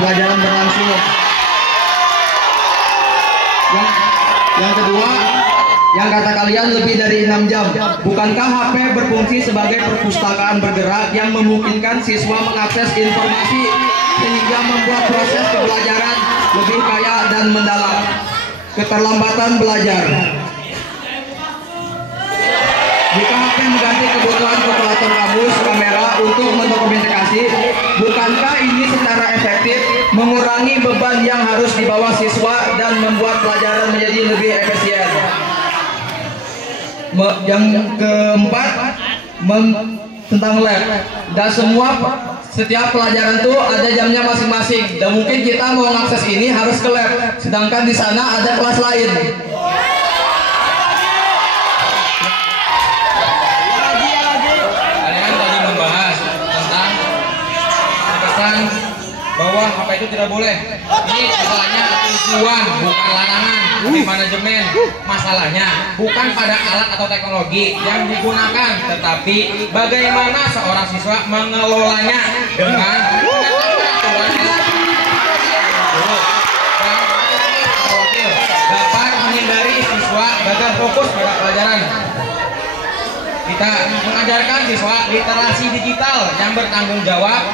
pelajaran berlangsung. Yang kedua, yang kata kalian lebih dari 6 jam. Bukankah HP berfungsi sebagai perpustakaan bergerak yang memungkinkan siswa mengakses informasi sehingga membuat proses pembelajaran lebih kaya dan mendalam? Keterlambatan belajar. Jika HP mengganti kebutuhan kalkulator, kamus, kamera untuk mendokumentasi, bukankah ini secara efektif mengurangi beban yang harus dibawa siswa dan membuat pelajaran menjadi lebih efisien? Yang keempat, tentang lab. Dan setiap pelajaran tuh ada jamnya masing-masing. Dan mungkin kita mau ngakses ini harus ke lab, sedangkan di sana ada kelas lain. Bahwa HP itu tidak boleh. Ini masalahnya tujuan, bukan larangan. Di manajemen masalahnya bukan pada alat atau teknologi yang digunakan, tetapi bagaimana seorang siswa mengelolanya dengan dapat menghindari siswa gagal fokus pada pelajaran. Kita mengajarkan siswa literasi digital yang bertanggung jawab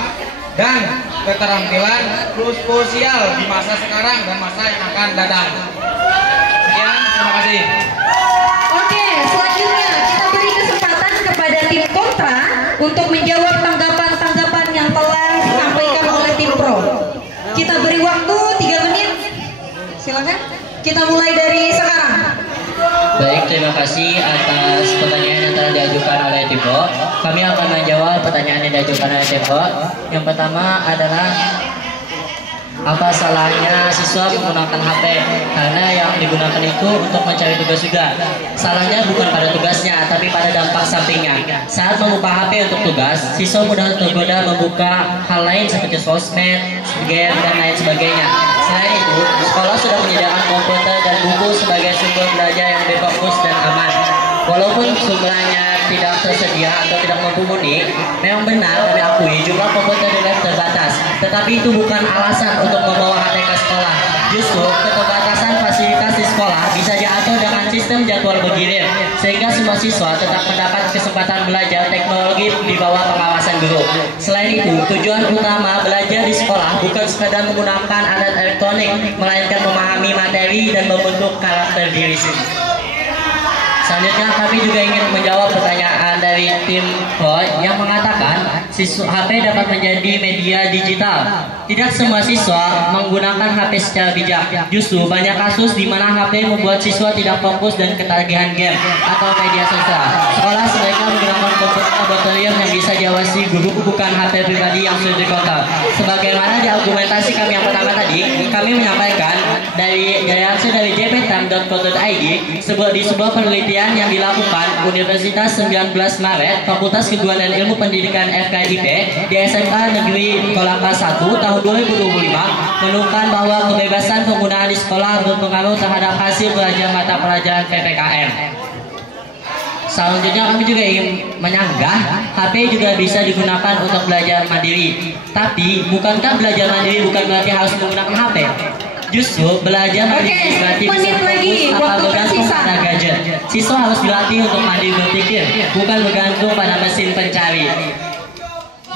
dan keterampilan sosial di masa sekarang dan masa yang akan datang. Sekian, terima kasih. Oke, selanjutnya kita beri kesempatan kepada tim kontra untuk menjawab tanggapan-tanggapan yang telah disampaikan oleh tim pro. Kita beri waktu 3 menit. Silakan. Kita mulai dari sekarang. Baik, terima kasih atas pertanyaan yang telah diajukan oleh tim pro. Kami akan menjawab pertanyaan yang diajukan oleh tim pro. Yang pertama adalah apa salahnya siswa menggunakan HP? Karena yang digunakan itu untuk mencari tugas juga. Salahnya bukan pada tugasnya, tapi pada dampak sampingnya. Saat membuka HP untuk tugas, siswa mudah tergoda membuka hal lain seperti sosmed, game, dan lain sebagainya. Selain itu, sekolah sudah menyediakan komputer dan buku sebagai sumber belajar yang lebih fokus dan aman. Walaupun sumbernya tidak tersedia atau tidak mumpuni, memang benar kami akui jumlah komputer di lab terbatas. Tetapi itu bukan alasan untuk membawa HP ke sekolah. Justru keterbatasan fasilitas di sekolah bisa diatur dengan sistem jadwal bergilir, sehingga semua siswa tetap mendapat kesempatan belajar teknologi di bawah pengawasan guru. Selain itu, tujuan utama belajar di sekolah bukan sekadar menggunakan alat elektronik, melainkan memahami materi dan membentuk karakter diri sendiri. Selanjutnya kami juga ingin menjawab pertanyaan dari tim pro yang mengatakan HP dapat menjadi media digital. Tidak semua siswa menggunakan HP secara bijak. Justru banyak kasus di mana HP membuat siswa tidak fokus dan ketagihan game atau media sosial. Sekolah sebaiknya menggunakan komputer laboratorium yang bisa diawasi guru, bukan HP pribadi yang sudah dikontrol. Sebagaimana di argumentasi kami yang pertama tadi, kami menyampaikan dari hasil dari jptam.co.id di sebuah penelitian yang dilakukan Universitas 19 Maret Fakultas Keguruan dan Ilmu Pendidikan FKIP di SMA Negeri Kolaka 1 tahun 2025 menemukan bahwa kebebasan penggunaan di sekolah berpengaruh terhadap hasil belajar mata pelajaran PPKN. Selanjutnya kami juga ingin menyanggah HP juga bisa digunakan untuk belajar mandiri. Tapi bukankah belajar mandiri bukan berarti harus menggunakan HP? Justru belajar mandiri berarti bisa fokus tanpa bergantung pada gadget. Siswa harus dilatih untuk mandiri berpikir, bukan bergantung pada mesin pencari.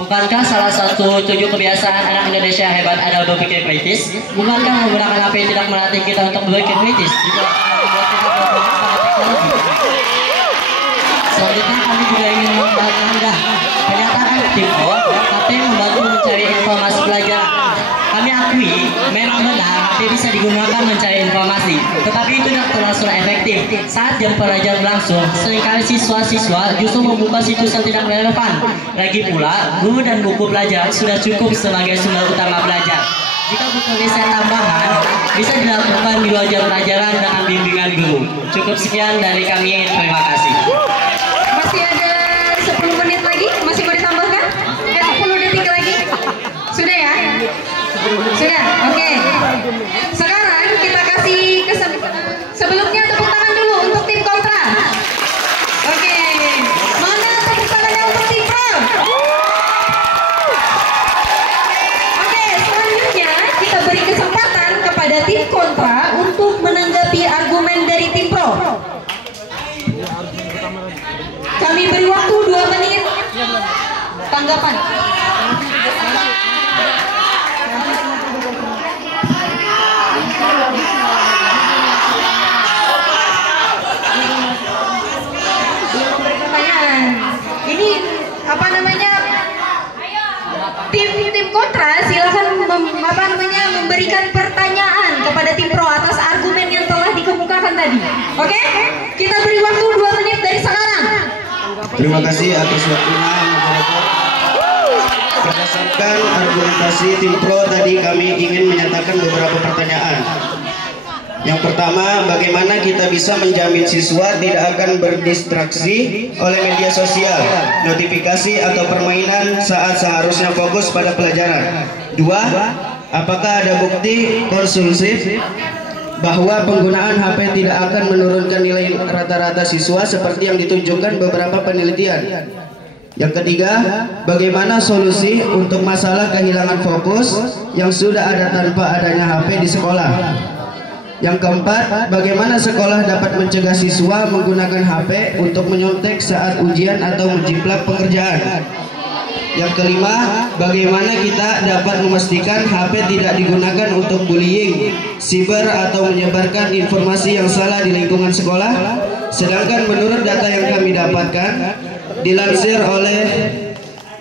Bukankah salah satu 7 kebiasaan anak Indonesia hebat adalah berpikir kritis? Bukankah menggunakan HP tidak melatih kita untuk berpikir kritis, juga membuat kita bergantung pada teknologi? Selanjutnya kami juga ingin menambahkan pernyataan tim pro, HP membantu mencari informasi pelajaran. Kami akui memang benar HP bisa digunakan mencari informasi, tetapi itu tidak terlalu efektif. Saat jam pelajaran berlangsung, seringkali siswa-siswa justru membuka situs yang tidak relevan. Lagi pula, guru dan buku pelajaran sudah cukup sebagai sumber utama belajar. Jika butuh riset tambahan, bisa dilakukan di luar jam pelajaran dengan bimbingan guru. Cukup sekian dari kami, terima kasih. Masih ada 10 menit lagi, masih mau ditambahkan? 10 detik lagi? Sudah ya? Sudah, oke. Sekarang kita kasih sebelumnya tepuk tangan dulu untuk tim kontra. Oke, mana tepuk tangannya untuk tim pro? Oke, selanjutnya kontra untuk menanggapi argumen dari tim pro. Kami beri waktu 2 menit tanggapan. Ini apa namanya, tim kontra silakan memberikan pertanyaan kepada tim pro atas argumen yang telah dikemukakan tadi. Oke? Kita beri waktu 2 menit dari sekarang. Terima kasih atas waktunya. Berdasarkan argumentasi tim pro tadi, kami ingin menyatakan beberapa pertanyaan. Yang pertama, bagaimana kita bisa menjamin siswa tidak akan berdistraksi oleh media sosial, notifikasi atau permainan saat seharusnya fokus pada pelajaran? 2. Apakah ada bukti konklusif bahwa penggunaan HP tidak akan menurunkan nilai rata-rata siswa seperti yang ditunjukkan beberapa penelitian? Yang ketiga, bagaimana solusi untuk masalah kehilangan fokus yang sudah ada tanpa adanya HP di sekolah? Yang keempat, bagaimana sekolah dapat mencegah siswa menggunakan HP untuk menyontek saat ujian atau menjiplak pekerjaan? Yang kelima, bagaimana kita dapat memastikan HP tidak digunakan untuk bullying, siber atau menyebarkan informasi yang salah di lingkungan sekolah? Sedangkan menurut data yang kami dapatkan, dilansir oleh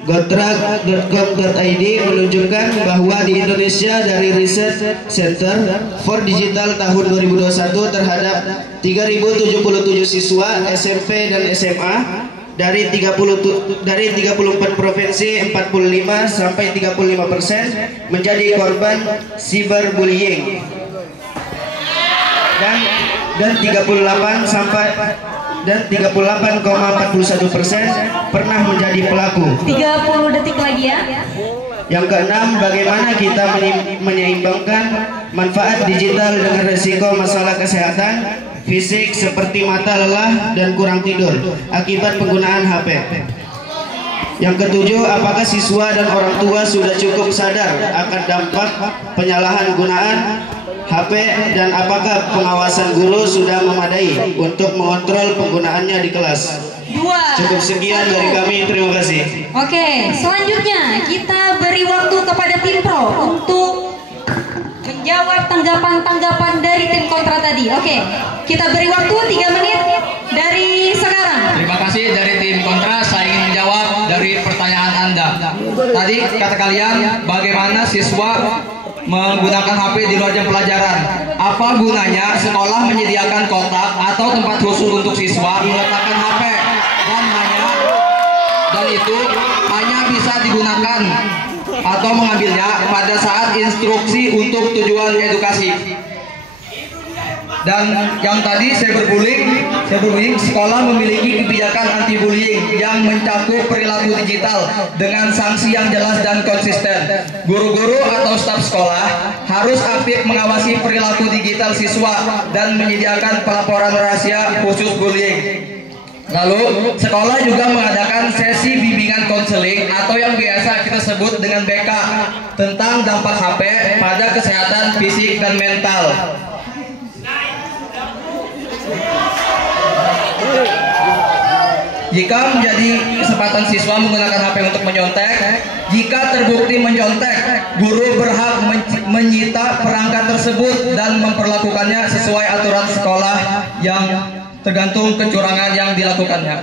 gotrag.com.id menunjukkan bahwa di Indonesia dari Research Center for Digital tahun 2021 terhadap 3.077 siswa SMP dan SMA dari 34 provinsi, 45 sampai 35% menjadi korban cyberbullying dan 38,41% pernah menjadi pelaku. 30 detik lagi ya. Yang keenam, bagaimana kita menyeimbangkan manfaat digital dengan resiko masalah kesehatan fisik seperti mata lelah dan kurang tidur akibat penggunaan HP? Yang ketujuh, apakah siswa dan orang tua sudah cukup sadar akan dampak penyalahgunaan HP dan apakah pengawasan guru sudah memadai untuk mengontrol penggunaannya di kelas? 2. Cukup sekian dari kami, terima kasih. Oke, selanjutnya kita beri waktu kepada tim pro untuk menjawab tanggapan-tanggapan dari tim kontra tadi. Oke, kita beri waktu 3 menit dari sekarang. Terima kasih dari tim kontra. Saya ingin menjawab dari pertanyaan Anda. Tadi kata kalian, bagaimana siswa menggunakan HP di luar jam pelajaran? Apa gunanya sekolah menyediakan kotak atau tempat khusus untuk siswa meletakkan HP dan itu hanya bisa digunakan atau mengambilnya pada saat instruksi untuk tujuan edukasi. Dan yang tadi cyberbullying, sekolah memiliki kebijakan anti bullying yang mencakup perilaku digital dengan sanksi yang jelas dan konsisten. Guru-guru atau staf sekolah harus aktif mengawasi perilaku digital siswa dan menyediakan pelaporan rahasia khusus bullying. Lalu, sekolah juga mengadakan sesi bimbingan konseling atau yang biasa kita sebut dengan BK tentang dampak HP pada kesehatan fisik dan mental. Jika menjadi kesempatan siswa menggunakan HP untuk menyontek, jika terbukti menyontek, guru berhak menyita perangkat tersebut dan memperlakukannya sesuai aturan sekolah yang tergantung kecurangan yang dilakukannya.